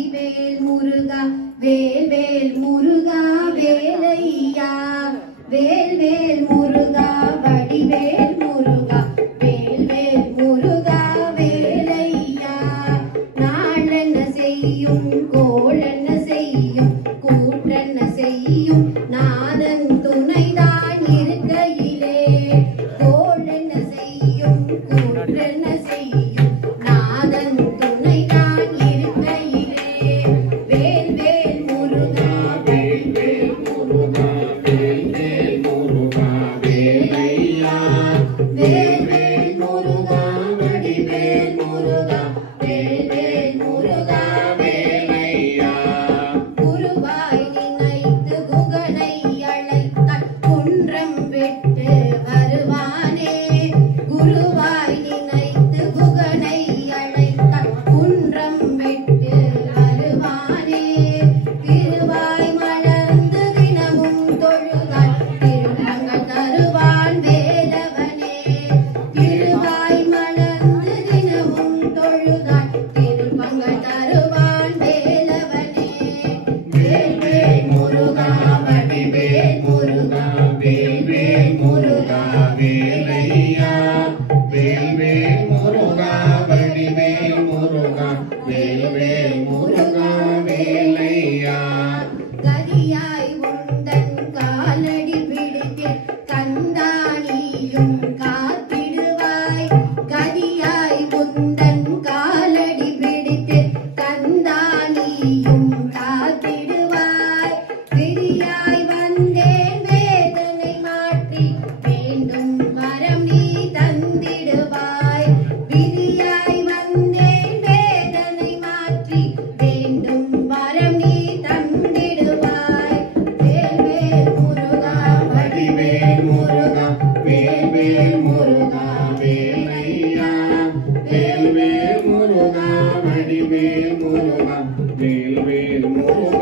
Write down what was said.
வடிவேல் முருகா வேல் வேல் முருகா வேலையா வேல் வேல் முருகா வடிவேல் முருகா வேல் வேல் முருகா வேலையா நாளென்ன செய்யும் கோளென்ன செய்யும் கூற்றென்ன செய்யும் நாதன் துணைதான் இருக்கையிலே கோளென்ன செய்யும் கூற்றென்ன செய்யும் நாதன் துணைதான் இருக்கையிலே வேல் வேல் முருகா வேல் வேல் முருகா வேல் வேல் முருகா வேலையா வேல் வேல் முருகா வடிவேல் முருகா வேல் வேல் முருகா வேலையா குருவாய் நினைத்து குகனை அழைத்தால் குன்றம் விட்டு வருவானே குருவாய் நினைத்து குகனை அழைத்தால் குன்றம் விட்டு வருவானே திருவாய் மலர்ந்து தினமும் தொழுதால் திருமங்கள் தருவான் வேலவனே திருவாய் மலர்ந்து தினமும் தொழுதால் திருமங்கள் தருவான் வேலவனே வேல் வேல் முருகா வடிவேல் முருகா வேல் வேல் முருகா வேலையா வேல் வேல் முருகா வடிவேல் முருகா வேல் வேல் முருகா வேலையா கதியாய் உந்தன் காலடி பிடித்து கந்தானியும் காத்திடுவாய் கதியாய் உந்தன் காலடி பிடித்து கந்தானியும் காத்திடுவாய் விதியாய் வந்தேன் வேதனை மாற்றி வேண்டும் வரம் நீ தந்திடுவாய் விதியாய் வந்தேன் வேதனை மாற்றி வேண்டும் வரம் நீ தந்திடுவாய் வேல் வேல் முருகா வடிவேல் முருகா வேல் வேல் முருகா வேலையா வேல் வேல் முருகா வடிவேல் முருகா வேல் வேல் முருகா